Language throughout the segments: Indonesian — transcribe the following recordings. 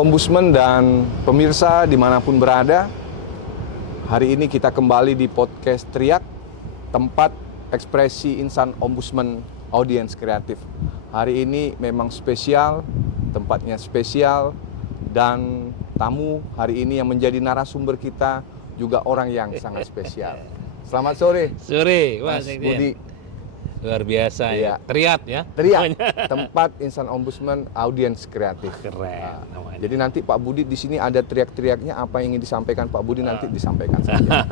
Ombudsman dan pemirsa dimanapun berada, hari ini kita kembali di podcast Teriak, tempat ekspresi insan Ombudsman audiens kreatif. Hari ini memang spesial, tempatnya spesial, dan tamu hari ini yang menjadi narasumber kita juga orang yang sangat spesial. Selamat sore. Sore, Mas Budi. Luar biasa Iya. ya. Teriak ya. Teriak, tempat insan Ombudsman audiens kreatif. Keren namanya. Jadi nanti Pak Budi di sini ada teriak-teriaknya, apa yang ingin disampaikan Pak Budi nanti disampaikan saja.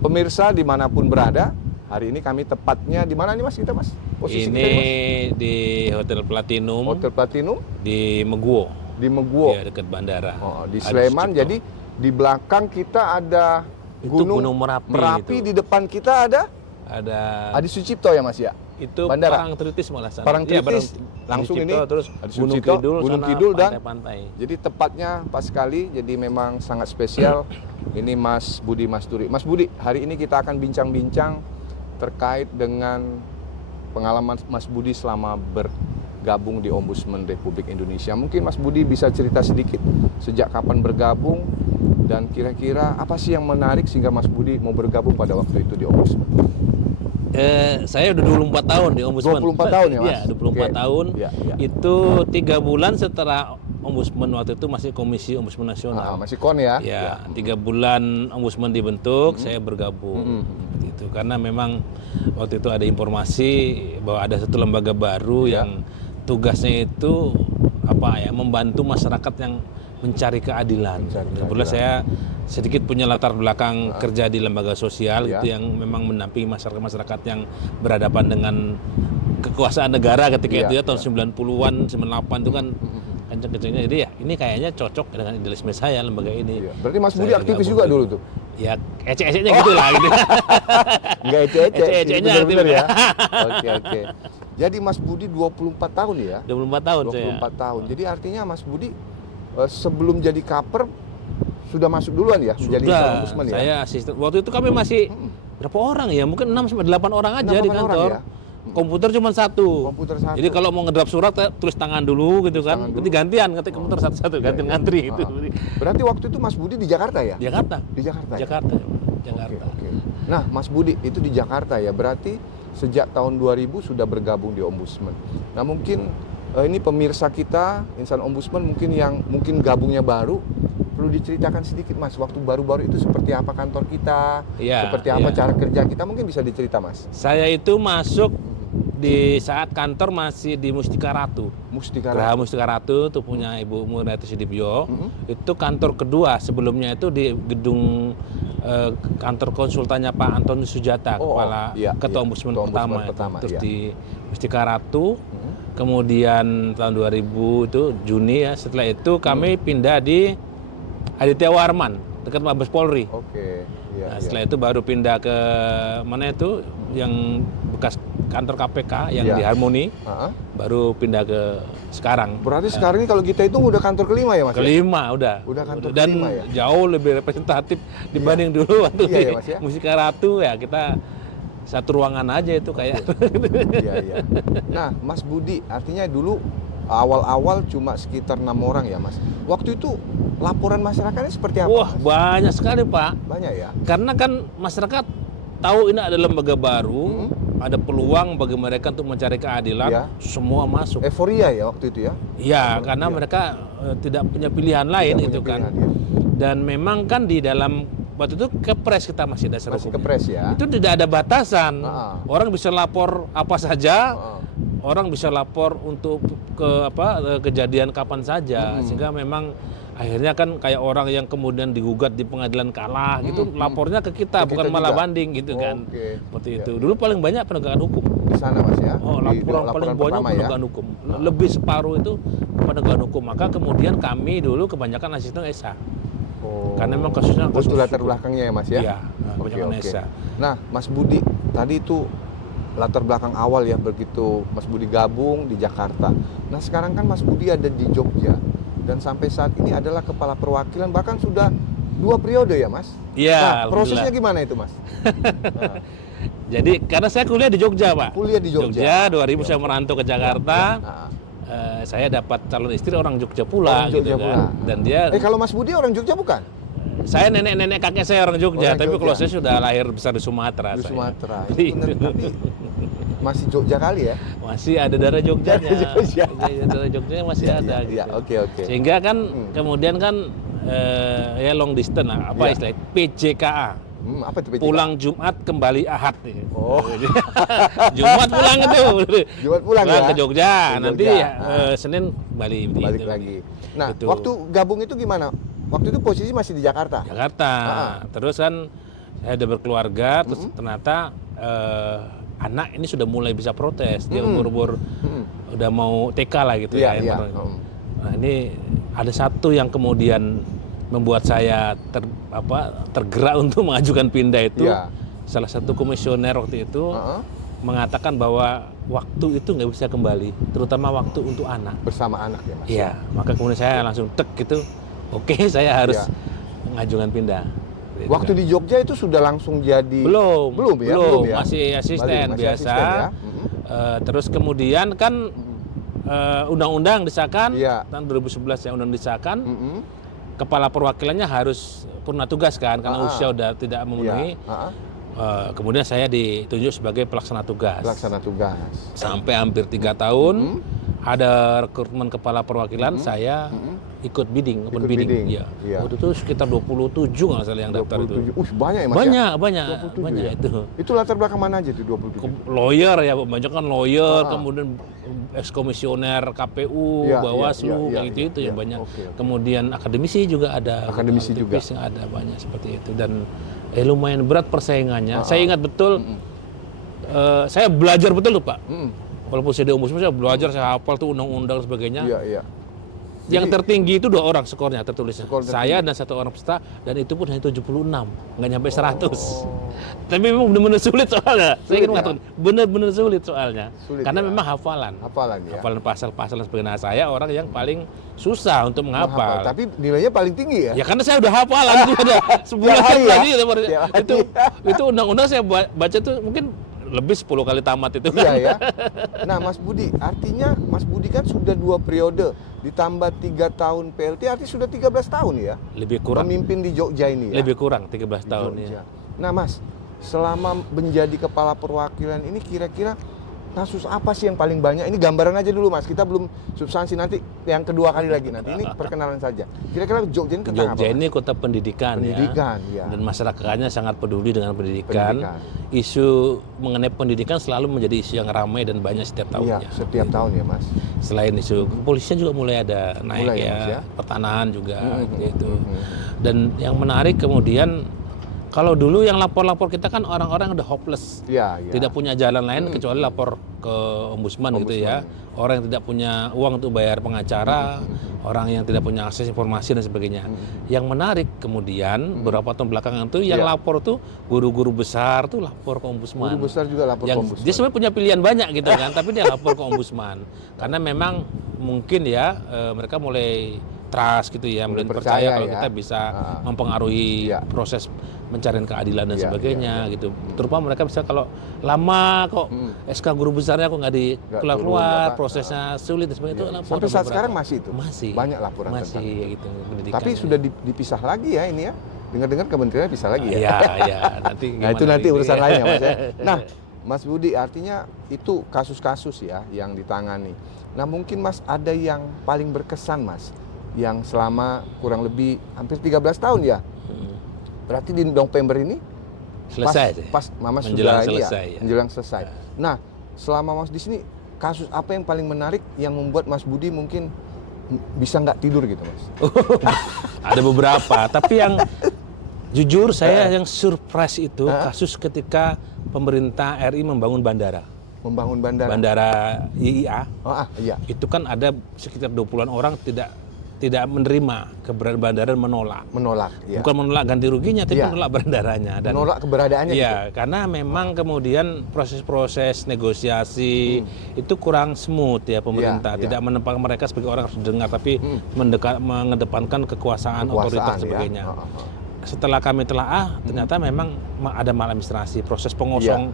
Pemirsa dimanapun berada, hari ini kami tepatnya di mana nih Mas kita Mas? Posisi Ini kita nih, Mas? di Hotel Platinum Hotel Platinum di Meguwo. di Meguwo. Ya, dekat bandara. Oh, di Adi Sleman. Sucipto. Jadi di belakang kita ada Itu Gunung Merapi itu. di depan kita ada Ada Adi Sucipto ya Mas ya? itu bandara. Parangtritis malah sana. Parangtritis. Iya, Langsung Sucipto, ini terus Adi Gunung Sucipto, Kidul, Gunung sana Kidul dan pantai-pantai. jadi tepatnya pas sekali, jadi memang sangat spesial. Ini Mas Budi Mas Turi. Mas Budi, hari ini kita akan bincang-bincang terkait dengan pengalaman Mas Budi selama bergabung di Ombudsman Republik Indonesia. Mungkin Mas Budi bisa cerita sedikit sejak kapan bergabung dan kira-kira apa sih yang menarik sehingga Mas Budi mau bergabung pada waktu itu di Ombudsman? Saya udah 24 tahun di Ombudsman. 24 tahun ya Mas? Iya, 24 Oke. tahun. Ya, ya. Itu 3 bulan setelah Ombudsman waktu itu masih Komisi Ombudsman Nasional. Masih kon ya? Ya, 3 bulan Ombudsman dibentuk, saya bergabung. Seperti itu. Karena memang waktu itu ada informasi bahwa ada satu lembaga baru yang tugasnya itu membantu masyarakat yang mencari keadilan. Kebetulan saya sedikit punya latar belakang kerja di lembaga sosial itu yang memang mendampingi masyarakat yang berhadapan dengan kekuasaan negara ketika itu ya tahun 90-an, 98 itu kan kenceng-kencengnya. Jadi ya ini kayaknya cocok dengan idealisme saya lembaga ini. Berarti Mas Budi Saya aktivis gabung juga gitu. dulu tuh? Ya ecek-eceknya gitu lah gitu. Enggak ecek-ecek, Ecek-eceknya bener-bener aktif. ya? Oke. Jadi Mas Budi 24 tahun ya? 24 tahun 24 saya. tahun. Jadi artinya Mas Budi sebelum jadi kaper sudah masuk duluan ya menjadi Sudah, Ombudsman ya? saya asisten. Waktu itu kami masih berapa orang ya? Mungkin 6 sampai 8 orang aja 6 di orang kantor. ya? Komputer cuma satu. Komputer satu. Jadi kalau mau ngedrap surat tulis tangan dulu gitu kan. tangan dulu. Nanti gantian ketik komputer satu-satu, gantian ngantri gitu. Berarti waktu itu Mas Budi di Jakarta ya? Jakarta. Di Jakarta. ya? Jakarta. Oke. Nah, Mas Budi itu di Jakarta ya. Berarti sejak tahun 2000 sudah bergabung di Ombudsman. Nah, mungkin ini pemirsa kita insan Ombudsman mungkin gabungnya baru, perlu diceritakan sedikit Mas, waktu baru-baru itu seperti apa kantor kita, Iya, seperti apa iya. cara kerja kita, mungkin bisa dicerita Mas. Saya itu masuk di saat kantor masih di Mustika Ratu. Mustika Geraha Ratu. Mustika Ratu itu punya Ibu Murniati Sudibyo. Itu kantor kedua, sebelumnya itu di gedung kantor konsultannya Pak Antoni Sujata, Ketua Ombudsman pertama. Terus iya. di Mustika Ratu, kemudian tahun 2000 itu Juni ya. Setelah itu kami pindah di Aditya Warman dekat Mabes Polri. Oke. Iya, Nah, setelah itu baru pindah ke mana itu yang bekas kantor KPK yang Iya. di Harmoni. Heeh. Baru pindah ke sekarang. Berarti sekarang ini kalau kita itu udah kantor kelima ya Mas? ya? Kelima udah. Udah kantor Dan kelima ya? jauh lebih representatif dibanding dulu waktu Iya di ya, Mas ya? Mustika Ratu ya kita satu ruangan aja itu kayak. Iya. Nah, Mas Budi, artinya dulu awal-awal cuma sekitar 6 orang ya Mas. Waktu itu laporan masyarakatnya seperti apa? Wah, Mas? banyak sekali Pak. Banyak ya? Karena kan masyarakat tahu ini ada lembaga baru, ada peluang bagi mereka untuk mencari keadilan, Iya. semua masuk. Euforia ya waktu itu ya? Iya, karena mereka tidak punya pilihan lain Tidak itu punya kan. pilihan, ya. Dan memang kan di dalam waktu itu kepres kita masih dasar Masih hukumnya. kepres ya? Itu tidak ada batasan. Orang bisa lapor apa saja. Heeh. Orang bisa lapor untuk kejadian kapan saja. Sehingga memang akhirnya kan kayak orang yang kemudian digugat di pengadilan kalah gitu, lapornya ke kita, Ke bukan kita malah juga. banding gitu kan. Oke. Seperti Iya. itu. Dulu paling banyak penegakan hukum. Di sana Mas ya? Oh, Di laporan paling banyak pertama ya? penegakan hukum. Lebih separuh itu penegakan hukum. Maka kemudian kami dulu kebanyakan asisten SA. Oh. Karena memang kasusnya Oh, itu latar belakangnya ya Mas ya? Iya, kebanyakan SA. Nah, Mas Budi, tadi itu latar belakang awal ya begitu Mas Budi gabung di Jakarta. Nah, sekarang kan Mas Budi ada di Jogja dan sampai saat ini adalah kepala perwakilan, bahkan sudah 2 periode ya Mas? Iya, Nah, alhamdulillah. prosesnya gimana itu Mas? Nah, Jadi karena saya kuliah di Jogja Pak. kuliah di Jogja. 2000 saya merantau ke Jakarta. Nah, saya dapat calon istri orang Jogja pula Orang gitu Jogja kan. pula. Dan dia Kalau Mas Budi orang Jogja bukan? saya nenek kakek saya orang Jogja, Orang tapi Jogja. kalau saya sudah lahir besar di Sumatera. Di saya. Sumatera. Gitu. Bener, tapi masih Jogja kali ya? Masih ada darah Jogjanya. Jogja. Iya, darah Jogjanya masih ada gitu. Iya, oke. Sehingga kan kemudian kan ya long distance lah, apa Iya. istilahnya PJKA. Apa itu PJK? Pulang Jumat kembali Ahad nih. Oh. Jumat pulang itu. Jumat pulang ya? ke Jogja. Ke Nanti Jogja. Senin balik Balik gitu. lagi. Nah, Itu. waktu gabung itu gimana? Waktu itu posisi masih di Jakarta? Jakarta. Terus kan saya udah berkeluarga, terus ternyata anak ini sudah mulai bisa protes. Dia umur udah mau TK lah gitu Iya, iya. Nah, ini ada satu yang kemudian membuat saya tergerak untuk mengajukan pindah itu. Iya. Salah satu komisioner waktu itu mengatakan bahwa waktu itu nggak bisa kembali, terutama waktu untuk anak. Bersama anak ya, Mas? Iya, maka kemudian saya langsung tek gitu. Oke, saya harus Iya. mengajukan pindah. Gitu Waktu kan. di Jogja itu sudah langsung jadi belum ya? masih asisten Masih biasa. asisten ya? Terus kemudian kan undang-undang disahkan Iya. tahun 2011 ya, undang disahkan. Mm-mm. Kepala perwakilannya harus purna tugas kan karena usia udah tidak memenuhi. Iya. Kemudian saya ditunjuk sebagai pelaksana tugas. Pelaksana tugas. Sampai hampir 3 tahun ada rekrutmen kepala perwakilan, saya ikut bidding, open Ikut bidding. bidding, Iya. iya. Waktu itu sekitar 27 nggak salah yang daftar itu. 27. Banyak ya, Mas? Banyak, ya? banyak 27 ya? itu. Itu latar belakang mana aja tuh 27? Lawyer ya, banyak kan lawyer, kemudian ex-komisioner KPU, Iya, Bawaslu, iya, kayak iya, gitu itu iya, yang banyak. oke. Kemudian akademisi juga ada. Akademisi juga. aktivis yang ada banyak seperti itu dan lumayan berat persaingannya. Saya ingat betul, saya belajar betul tuh Pak. Walaupun saya di ombudsman, saya belajar, saya hafal tuh undang-undang dan sebagainya. Iya, iya. Yang tertinggi itu 2 orang skornya tertulisnya. Skor Saya dan 1 orang peserta, dan itu pun hanya 76, nggak nyampe 100. Tapi memang benar-benar sulit soalnya. Saya ingin ya? mengatakan benar-benar sulit soalnya. Sulit Karena ya? memang hafalan. Hafalan ya? Hafalan pasal-pasal dan sebagainya. Nah, saya orang yang paling susah untuk menghafal. Tapi nilainya paling tinggi ya? Ya karena saya udah hafalan itu ada sebulan hari ya? tadi Tiap hari. itu undang-undang saya baca tuh mungkin lebih 10 kali tamat itu kan. Iya ya. Nah, Mas Budi, artinya Mas Budi kan sudah 2 periode ditambah 3 tahun PLT, artinya sudah 13 tahun ya? Lebih kurang. Memimpin di Jogja ini ya? Lebih kurang 13 Di tahun Jogja. ya. Nah, Mas, selama menjadi kepala perwakilan ini kira-kira kasus apa sih yang paling banyak? Ini gambaran aja dulu, Mas. Kita belum substansi, nanti yang kedua kali lagi nanti. Ini perkenalan saja. Kira-kira Jogja ini tentang apa? Jogja Mas? ini kota pendidikan, Pendidikan, ya. Dan masyarakatnya sangat peduli dengan pendidikan. Pendidikan. Isu mengenai pendidikan selalu menjadi isu yang ramai dan banyak setiap Iya, tahunnya. setiap tahun ya, Mas. Selain isu kepolisian juga mulai ada naik Mulai ya, ya, Mas, ya? pertanahan juga gitu. Dan yang menarik kemudian kalau dulu yang lapor-lapor kita kan orang-orang udah hopeless. Iya, iya. Tidak punya jalan lain kecuali lapor ke ombudsman gitu ya. Orang yang tidak punya uang untuk bayar pengacara, orang yang tidak punya akses informasi dan sebagainya. Yang menarik kemudian beberapa tahun belakangan itu yang lapor tuh guru-guru besar tuh lapor ke ombudsman. Guru besar juga lapor ke Yang ombudsman. dia sebenarnya punya pilihan banyak gitu kan, tapi dia lapor ke ombudsman. Karena memang mungkin ya mereka mulai trust gitu ya, mulai percaya kalau ya. kita bisa mempengaruhi Iya. proses pencarian keadilan dan Iya, sebagainya gitu. Terutama mereka bisa kalau lama kok SK guru besarnya kok nggak keluar, prosesnya sulit dan sebagainya itu lapor Sampai ke saat beberapa. sekarang masih itu? Masih. Banyak laporan masih tentang itu. gitu pendidikan. Tapi sudah dipisah lagi ya ini ya? Dengar-dengar kementeriannya pisah lagi ya? Iya, nanti Nah, itu gimana nanti gitu urusan ya. lainnya, Mas ya. Nah, Mas Budi, artinya itu kasus-kasus ya yang ditangani. Nah, mungkin Mas ada yang paling berkesan, Mas, yang selama kurang lebih hampir 13 tahun ya? Berarti di November ini Selesai. pas Mama Menjelang sudah ini selesai, ya. menjelang selesai. Nah, selama Mas di sini kasus apa yang paling menarik yang membuat Mas Budi mungkin bisa nggak tidur gitu, Mas? Ada beberapa, tapi yang jujur saya yang surprise itu kasus ketika pemerintah RI membangun bandara. Membangun bandara. Bandara YIA. Iya. Itu kan ada sekitar 20-an orang tidak menerima keberadaan bandara dan menolak. Menolak, ya. Bukan menolak ganti ruginya, tapi Iya. menolak bandaranya. Dan Menolak keberadaannya iya, karena memang kemudian proses-proses negosiasi itu kurang smooth ya pemerintah. Iya, Tidak menempatkan mereka sebagai orang harus didengar, tapi mengedepankan kekuasaan, otoritas dan ya. sebagainya. Setelah kami telaah, ternyata memang ada maladministrasi, proses pengosong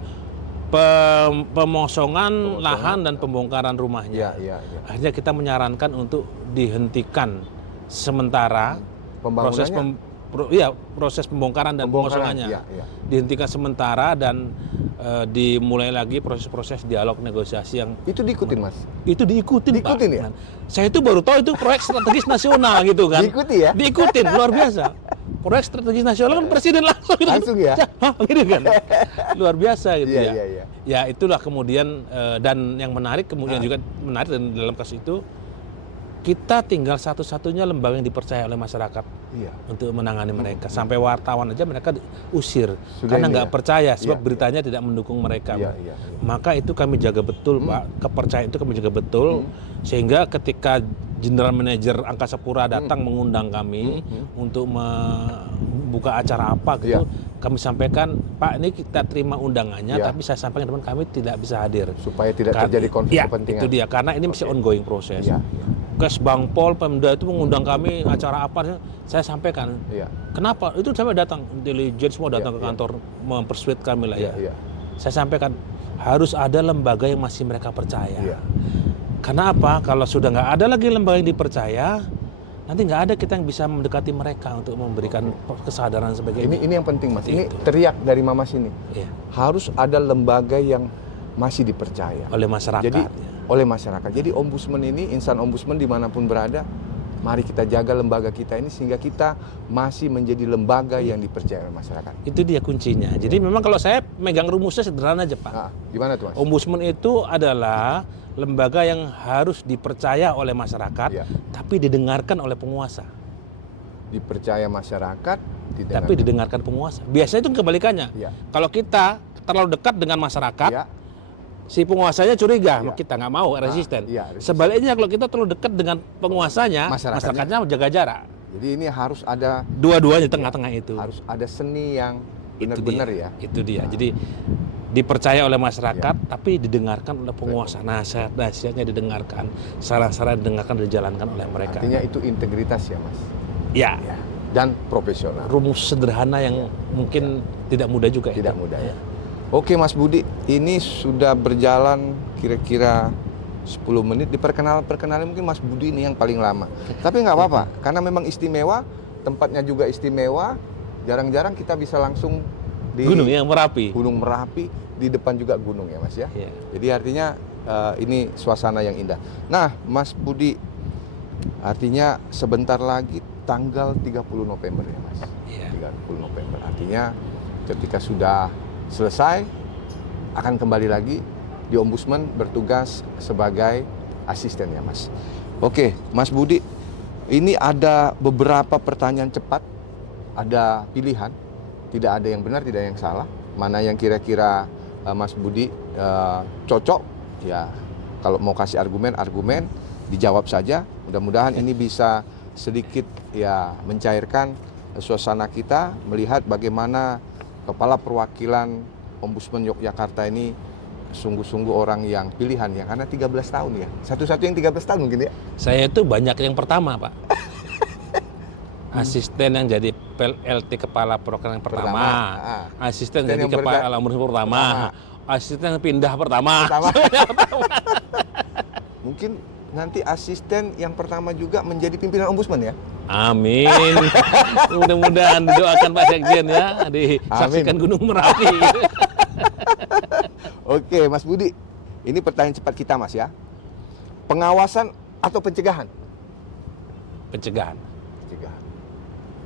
pemosongan lahan dan pembongkaran rumahnya. Iya. Akhirnya kita menyarankan untuk dihentikan sementara Pembangunannya? proses pembongkaran dan pemosongannya. Iya. Dihentikan sementara dan dimulai lagi proses-proses dialog negosiasi yang Itu diikutin, Mas? itu diikutin, Pak. Ya? Saya itu baru tahu itu proyek strategis nasional gitu kan. Diikuti ya? Diikutin, luar biasa. Proyek strategis nasional kan presiden langsung gitu. Langsung ya? Hah, gitu kan. Luar biasa gitu ya. Iya. Ya itulah kemudian dan yang menarik kemudian juga menarik dalam kasus itu kita tinggal satu-satunya lembaga yang dipercaya oleh masyarakat untuk menangani mereka. Sampai wartawan aja mereka usir karena nggak percaya sebab beritanya tidak mendukung mereka. Iya. Maka itu kami jaga betul, Pak. Kepercayaan itu kami jaga betul sehingga ketika General Manager Angkasa Pura datang mengundang kami untuk membuka acara apa gitu, kami sampaikan, Pak, ini kita terima undangannya, tapi saya sampaikan teman kami tidak bisa hadir supaya tidak terjadi konflik kepentingan. Itu dia, karena ini masih ongoing proses. Iya. Kesbangpol, Pemda itu mengundang kami acara apa, saya sampaikan. Kenapa? Itu sampai datang, intelijen semua datang ke kantor mempersuade kami lah ya. Saya sampaikan, harus ada lembaga yang masih mereka percaya. Karena apa? Kalau sudah nggak ada lagi lembaga yang dipercaya, nanti nggak ada kita yang bisa mendekati mereka untuk memberikan kesadaran sebagai Ini yang penting, Mas. Ini teriak dari Mamas ini. Harus ada lembaga yang masih dipercaya oleh masyarakat. Oleh masyarakat. Jadi ombudsman ini, insan ombudsman dimanapun berada, mari kita jaga lembaga kita ini sehingga kita masih menjadi lembaga yang dipercaya oleh masyarakat. Itu dia kuncinya. Jadi memang kalau saya megang rumusnya sederhana aja, Pak. Gimana tuh, Mas? Ombudsman itu adalah lembaga yang harus dipercaya oleh masyarakat, tapi didengarkan oleh penguasa. Dipercaya masyarakat, tapi didengarkan penguasa. Biasanya itu kebalikannya. Kalau kita terlalu dekat dengan masyarakat, si penguasanya curiga, kita nggak mau, resisten. Sebaliknya kalau kita terlalu dekat dengan penguasanya, masyarakatnya jaga jarak. Jadi ini harus ada dua-duanya tengah-tengah itu. Harus ada seni yang benar-benar ya. Itu dia. Jadi dipercaya oleh masyarakat, tapi didengarkan oleh penguasa. Nasihatnya didengarkan, saran-saran didengarkan, dijalankan oleh mereka. Artinya itu integritas ya, Mas. Ya. Dan profesional. Rumus sederhana yang mungkin tidak mudah juga. Tidak mudah ya. Oke, Mas Budi, ini sudah berjalan kira-kira 10 menit. Diperkenalkan mungkin Mas Budi ini yang paling lama. Tapi nggak apa-apa, karena memang istimewa, tempatnya juga istimewa. Jarang-jarang kita bisa langsung di Gunung Merapi. Gunung Merapi, di depan juga gunung ya, Mas ya. Jadi artinya ini suasana yang indah. Nah, Mas Budi, artinya sebentar lagi tanggal 30 November ya, Mas. 30 November. Artinya ketika sudah selesai, akan kembali lagi di Ombudsman bertugas sebagai asisten ya, Mas. Oke, Mas Budi, ini ada beberapa pertanyaan cepat, ada pilihan, tidak ada yang benar, tidak ada yang salah. Mana yang kira-kira Mas Budi cocok, ya kalau mau kasih argumen, dijawab saja. Mudah-mudahan ini bisa sedikit ya mencairkan suasana kita, melihat bagaimana Kepala Perwakilan Ombudsman Yogyakarta ini sungguh-sungguh orang yang pilihan ya, karena 13 tahun ya. Satu-satu yang 13 tahun mungkin ya. Saya itu banyak yang pertama, Pak. Asisten yang jadi LT Kepala Perwakilan yang pertama. Asisten jadi Kepala Ombudsman pertama. Asisten yang pindah pertama. Mungkin nanti asisten yang pertama juga menjadi pimpinan Ombudsman ya. Amin. Mudah-mudahan didoakan Pak Sekjen ya, disaksikan Gunung Merapi. Oke, Mas Budi, ini pertanyaan cepat kita, Mas ya. Pengawasan atau pencegahan? Pencegahan. Pencegahan.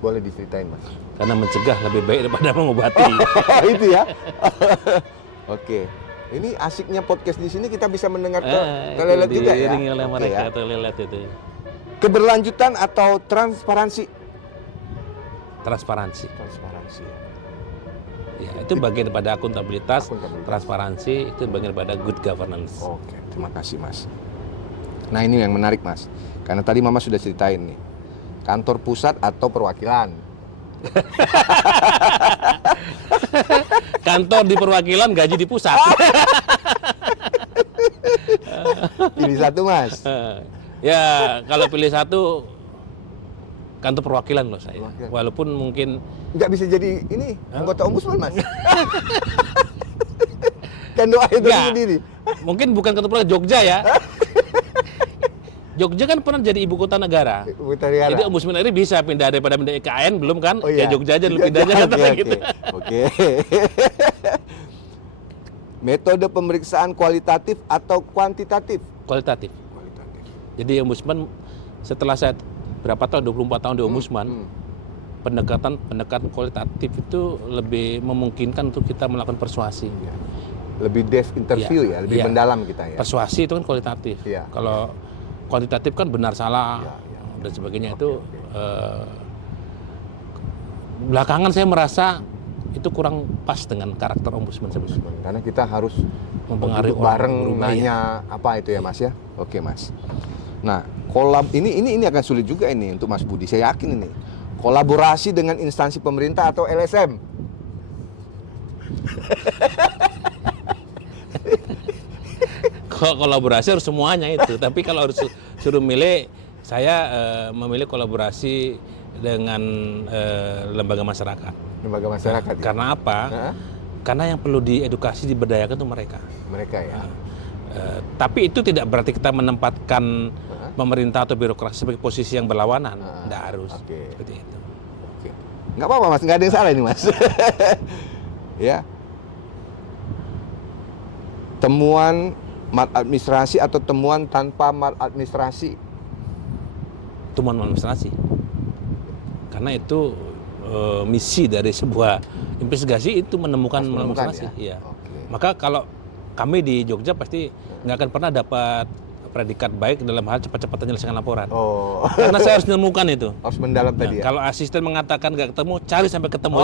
Boleh diceritain, Mas? Karena mencegah lebih baik daripada mengobati. Itu ya. Oke. Ini asiknya podcast di sini, kita bisa mendengar telelet juga ya. Diiringi oleh mereka telelet itu. Keberlanjutan atau transparansi? Transparansi. Transparansi. Ya, itu bagian daripada akuntabilitas. Transparansi itu bagian daripada good governance. Oke, terima kasih, Mas. Nah, ini yang menarik, Mas. Karena tadi Mama sudah ceritain nih. Kantor pusat atau perwakilan? Kantor di perwakilan, gaji di pusat. Pilih satu, Mas. Ya, kalau pilih satu, kantor perwakilan loh saya. Walaupun mungkin nggak bisa jadi ini anggota Ombudsman, Mas. Kan doa itu Enggak. sendiri. Mungkin bukan keturunan Jogja ya. Jogja kan pernah jadi ibu kota negara. Utara. Jadi Ombudsman RI bisa pindah daripada pindah IKN belum kan? Oh, iya. Ya Jogja aja lu pindah aja Oke, kata oke. gitu. Oke. Metode pemeriksaan kualitatif atau kuantitatif? Kualitatif. Kualitatif. Jadi Ombudsman setelah saya berapa tahun 24 tahun di Ombudsman, pendekatan kualitatif itu lebih memungkinkan untuk kita melakukan persuasi. Ya. Lebih depth interview ya, lebih Iya. mendalam kita ya. Persuasi itu kan kualitatif. Iya. Kalau kuantitatif kan benar salah Iya, iya. dan sebagainya itu belakangan saya merasa itu kurang pas dengan karakter Ombudsman sebenarnya. Karena kita harus Mempengaruhi duduk orang bareng berubah, nanya apa itu ya Mas ya. Oke Mas. Nah, ini akan sulit juga ini untuk Mas Budi. Saya yakin ini. Kolaborasi dengan instansi pemerintah atau LSM. Kolaborasi harus semuanya itu. Tapi kalau harus suruh milih, saya memilih kolaborasi dengan lembaga masyarakat. Lembaga masyarakat. Ya? Karena apa? Hah? Karena yang perlu diedukasi, diberdayakan itu mereka. Mereka ya. Tapi itu tidak berarti kita menempatkan pemerintah atau birokrasi sebagai posisi yang berlawanan. Tidak harus. Oke. Seperti itu. Oke. Nggak apa-apa Mas, nggak ada yang salah ini Mas. Ya. Temuan maladministrasi atau temuan tanpa maladministrasi? Temuan administrasi. Karena itu misi dari sebuah investigasi itu menemukan maladministrasi. Ya? Iya. Oke. Maka kalau kami di Jogja pasti nggak akan pernah dapat predikat baik dalam hal cepat-cepat menyelesaikan laporan. Oh. Karena saya harus menemukan itu. Harus mendalam tadi ya. Kalau asisten mengatakan nggak ketemu, cari sampai ketemu.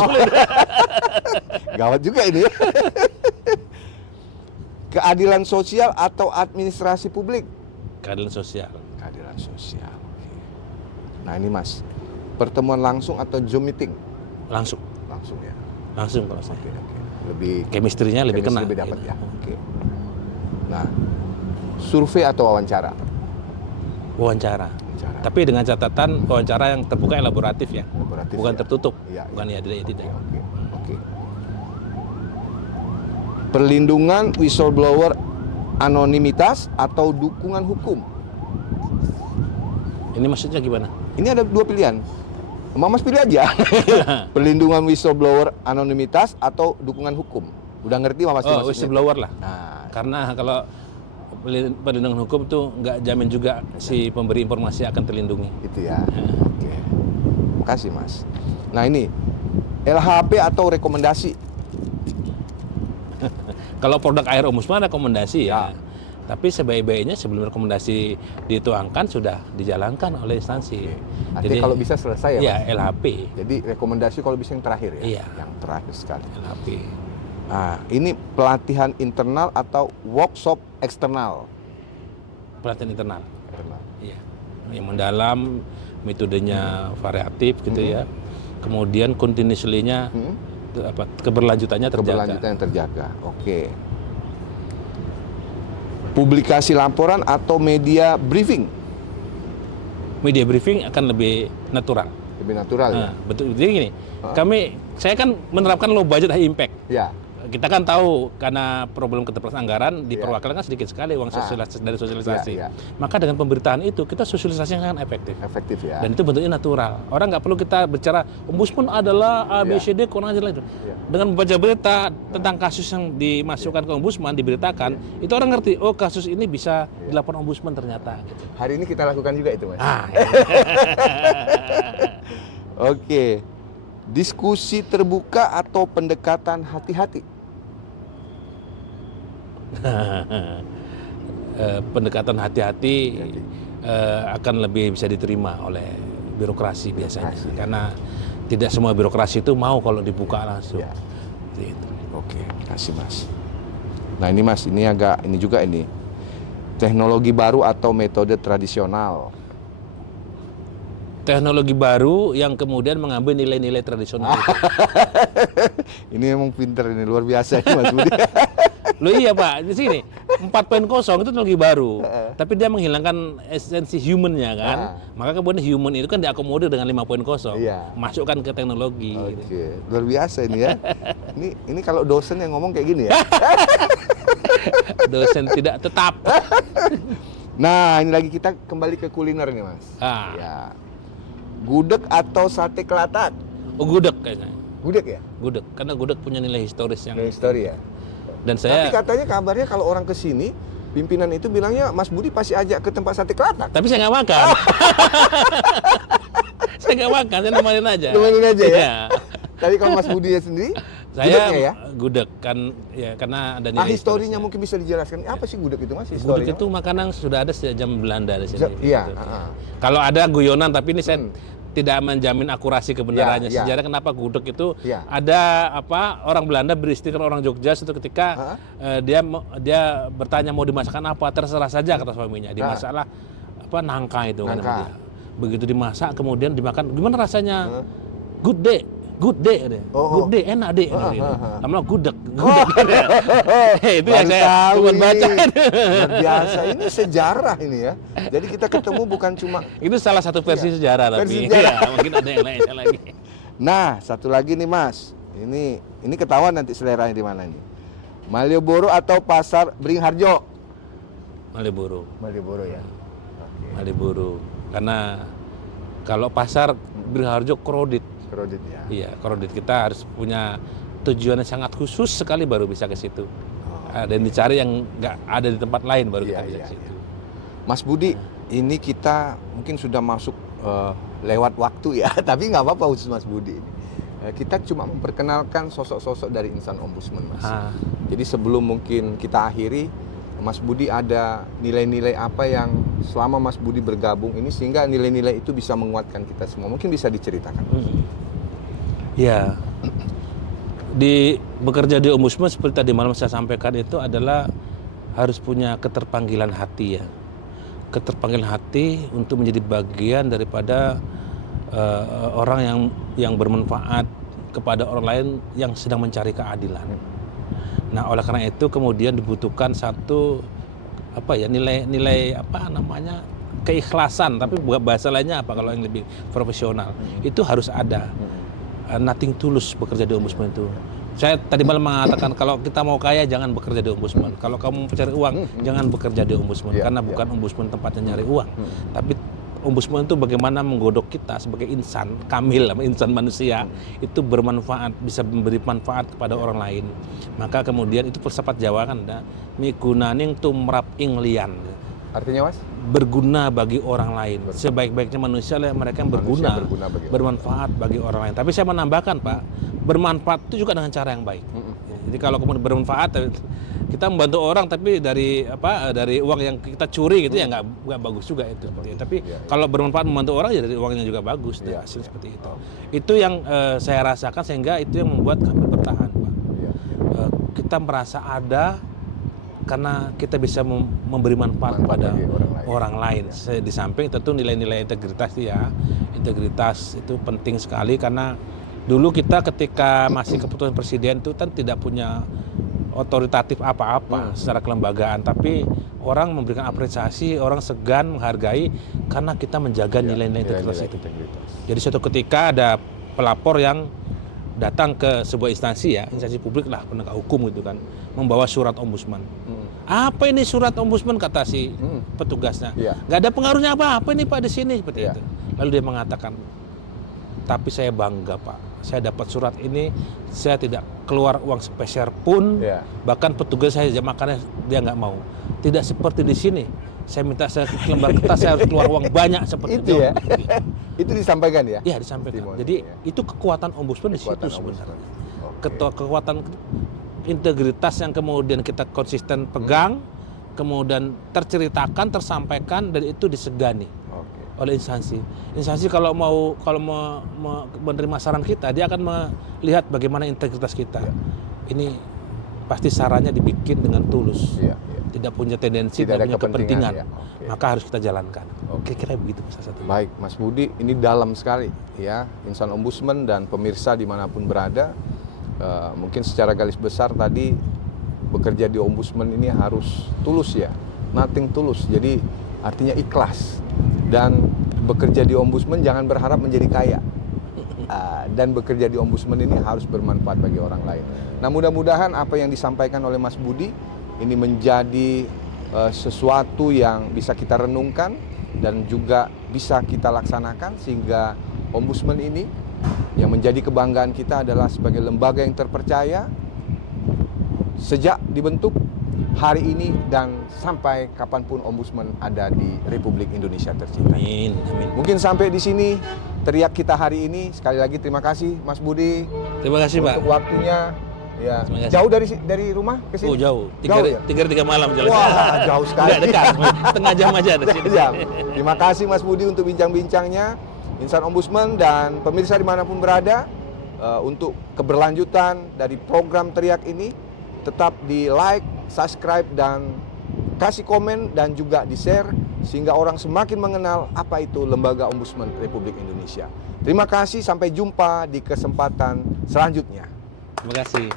Gawat juga ini ya. Keadilan sosial atau administrasi publik? Keadilan sosial. Keadilan sosial. Oke. Nah ini Mas, pertemuan langsung atau Zoom meeting? Langsung. Langsung ya. Langsung kalau saya. Oke, oke. Lebih Chemistry-nya lebih kena. lebih dapat gitu. ya. Oke. Nah, survei atau wawancara? Wawancara. Wawancara. Tapi dengan catatan wawancara yang terbuka elaboratif ya. Elaboratif Bukan ya. tertutup. Iya, Bukan ya tidak. Oke. Oke. Perlindungan whistleblower anonimitas atau dukungan hukum? Ini maksudnya gimana? Ini ada dua pilihan. Mas pilih aja. Perlindungan whistleblower anonimitas atau dukungan hukum. Udah ngerti Mas? Oh, whistleblower lah. Nah, Karena kalau perlindungan hukum tuh nggak jamin juga si pemberi informasi akan terlindungi. itu ya. Oke. Makasih Mas. Nah ini LHP atau rekomendasi? Kalau produk air Ombudsman rekomendasi ya. Tapi sebaik-baiknya sebelum rekomendasi dituangkan sudah dijalankan oleh instansi. Artinya kalau bisa selesai ya Mas? Iya, LHP. Jadi rekomendasi kalau bisa yang terakhir ya? Iya. Yang terakhir sekali. LHP. Nah, ini pelatihan internal atau workshop eksternal? Pelatihan internal. Internal. Iya. Yang mendalam, metodenya variatif gitu ya. Kemudian continuously-nya keberlanjutannya terjaga. Keberlanjutan yang terjaga. Oke. Publikasi laporan atau media briefing? Media briefing akan lebih natural. Lebih natural ya? Nah, betul. Jadi gini, saya kan menerapkan low budget high impact. Ya. Kita kan tahu karena problem keterbatasan anggaran di perwakilan kan sedikit sekali uang dari sosialisasi. Iya. Maka dengan pemberitaan itu kita sosialisasi yang sangat efektif. Efektif ya. Dan itu bentuknya natural. Orang nggak perlu kita bicara Ombudsman adalah A, B, C, D, kurang aja lah itu. Dengan membaca berita tentang kasus yang dimasukkan ke Ombudsman, diberitakan, itu orang ngerti, oh kasus ini bisa dilaporkan Ombudsman ternyata. Gitu. Hari ini kita lakukan juga itu Mas. Ah, Oke. Diskusi terbuka atau pendekatan hati-hati? Pendekatan hati-hati akan lebih bisa diterima oleh birokrasi biasanya. Karena tidak semua birokrasi itu mau kalau dibuka langsung. Ya. Gitu. Oke, kasih Mas. Nah ini Mas, ini juga ini. Teknologi baru atau metode tradisional? Teknologi baru yang kemudian mengambil nilai-nilai tradisional itu. Ini emang pinter ini, luar biasa ini Mas Budi. Loh iya Pak, di sini 4.0 itu teknologi baru, tapi dia menghilangkan esensi human-nya kan. Maka kemudian human itu kan diakomodir dengan 5.0, masukkan ke teknologi. Oke, luar biasa ini ya. Ini kalau dosen yang ngomong kayak gini ya. Dosen tidak tetap. Nah, ini lagi kita kembali ke kuliner nih, Mas. Ya. Gudeg atau sate kelatak? Oh, gudeg kayaknya. Gudeg ya? Gudeg, karena gudeg punya nilai historis yang. Nilai histori ya. Dan saya. Tapi katanya kabarnya kalau orang ke sini, pimpinan itu bilangnya Mas Budi pasti ajak ke tempat sate kelatak. Tapi saya nggak makan. Saya nggak makan, saya nemenin aja. Nemenin aja ya? Iya. Tapi kalau Mas Budi sendiri, Saya gudegnya ya? gudeg kan ya karena ada nilai historinya historisnya. mungkin bisa dijelaskan. Apa sih gudeg itu, Mas? Gudeg Historinya? itu makanan sudah ada sejak zaman Belanda di sini. Iya. gitu. Kalau ada guyonan, tapi ini saya Hmm. tidak menjamin akurasi kebenarannya. Ya, ya. Sejarah kenapa gudeg itu Ya. ada orang Belanda beristighfar orang Jogja suatu ketika dia bertanya mau dimasakkan apa, terserah saja kata suaminya. Dimasaklah nangka itu kata dia. Begitu dimasak kemudian dimakan, gimana rasanya? Good day. Good day, good day, enak deh. Lama-lama gudeg. Itu yang saya buat baca. Luar biasa, ini sejarah ini ya. Jadi kita ketemu bukan cuma. Itu salah satu versi sejarah versi tapi. sejarah. Ya, mungkin ada yang lainnya lagi. Nah, satu lagi nih Mas. Ini ketahuan nanti seleranya di mana nih. Malioboro atau Pasar Beringharjo? Malioboro. Malioboro ya. Malioboro. Karena kalau pasar Beringharjo kredit. Kredit ya. Iya, kredit kita harus punya tujuan yang sangat khusus sekali baru bisa ke situ. Dan dicari yang nggak ada di tempat lain baru kita bisa ke situ. Mas Budi, ini kita mungkin sudah masuk lewat waktu ya, tapi nggak apa-apa khusus Mas Budi. Kita cuma memperkenalkan sosok-sosok dari insan ombudsman, Mas. Jadi sebelum mungkin kita akhiri, Mas Budi ada nilai-nilai apa yang selama Mas Budi bergabung ini sehingga nilai-nilai itu bisa menguatkan kita semua. Mungkin bisa diceritakan. Ya, bekerja di ombudsman seperti tadi malam saya sampaikan itu adalah harus punya keterpanggilan hati ya. Keterpanggilan hati untuk menjadi bagian daripada orang yang bermanfaat kepada orang lain yang sedang mencari keadilan. Nah, oleh karena itu kemudian dibutuhkan satu nilai keikhlasan, tapi bahasa lainnya apa kalau yang lebih profesional itu harus ada. Nothing tulus bekerja di ombudsman itu. Saya tadi malam mengatakan kalau kita mau kaya jangan bekerja di ombudsman. Kalau kamu mencari uang jangan bekerja di ombudsman karena bukan ombudsman tempatnya nyari uang. Tapi ombudsman itu bagaimana menggodok kita sebagai insan kamil, insan manusia itu bermanfaat, bisa memberi manfaat kepada orang lain. Maka kemudian itu filsafat Jawa kan ada migunaning tumrap ing lian. Artinya Mas? Berguna bagi orang lain. Sebaik-baiknya manusia adalah mereka yang berguna bermanfaat bagi orang lain. Tapi saya menambahkan Pak, bermanfaat itu juga dengan cara yang baik. Jadi kalau kemudian bermanfaat, kita membantu orang tapi dari uang yang kita curi gitu ya nggak bagus juga itu seperti itu. Tapi kalau bermanfaat membantu orang ya dari uangnya juga bagus hasil seperti itu. Itu yang saya rasakan sehingga itu yang membuat kami bertahan Pak. Kita merasa ada karena kita bisa memberi manfaat kepada orang lain. Di samping tentu nilai-nilai integritas ya. Integritas itu penting sekali karena dulu kita ketika masih keputusan presiden itu kan tidak punya otoritatif apa-apa secara kelembagaan, tapi orang memberikan apresiasi, orang segan menghargai karena kita menjaga nilai-nilai integritas itu. Jadi suatu ketika ada pelapor yang datang ke sebuah instansi publik lah, penegak hukum gitu kan, membawa surat ombudsman. Apa ini surat ombudsman kata si petugasnya? Nggak ada pengaruhnya apa ini Pak di sini seperti itu. Lalu dia mengatakan, tapi saya bangga Pak, saya dapat surat ini, saya tidak keluar uang sepeser pun, bahkan petugas saya makannya dia nggak mau. Tidak seperti di sini. Saya minta lembar kertas saya harus keluar uang banyak seperti itu. Ya? Itu disampaikan ya? Iya disampaikan. Jadi itu kekuatan ombudsman di situ sebenarnya. Kekuatan integritas yang kemudian kita konsisten pegang, kemudian terceritakan, tersampaikan, dan itu disegani oleh instansi. Instansi kalau mau menerima saran kita, dia akan melihat bagaimana integritas kita. Ini pasti sarannya dibikin dengan tulus. Tidak punya tendensi, tidak punya kepentingan, maka harus kita jalankan. Kira-kira begitu salah satu. Baik, Mas Budi, ini dalam sekali ya, insan ombudsman dan pemirsa dimanapun berada. Mungkin secara garis besar tadi bekerja di ombudsman ini harus tulus ya, nothing tulus. Jadi artinya ikhlas. Dan bekerja di ombudsman jangan berharap menjadi kaya. Dan bekerja di ombudsman ini harus bermanfaat bagi orang lain. Nah, mudah-mudahan apa yang disampaikan oleh Mas Budi ini menjadi sesuatu yang bisa kita renungkan dan juga bisa kita laksanakan, sehingga Ombudsman ini yang menjadi kebanggaan kita adalah sebagai lembaga yang terpercaya sejak dibentuk hari ini dan sampai kapanpun Ombudsman ada di Republik Indonesia tercinta. Amin, amin. Mungkin sampai di sini teriak kita hari ini. Sekali lagi terima kasih Mas Budi Terima kasih Pak. untuk waktunya. Ya, Terima kasih. jauh dari rumah ke sini? Oh jauh, Jauh ya? 3 malam jalan. Wah, jauh sekali. Enggak dekat, setengah jam aja dari sini. Jam. Terima kasih Mas Budi untuk bincang-bincangnya. Insan Ombudsman dan pemirsa dimanapun berada, untuk keberlanjutan dari program teriak ini, tetap di like, subscribe, dan kasih komen, dan juga di share, sehingga orang semakin mengenal apa itu Lembaga Ombudsman Republik Indonesia. Terima kasih, sampai jumpa di kesempatan selanjutnya. Terima kasih.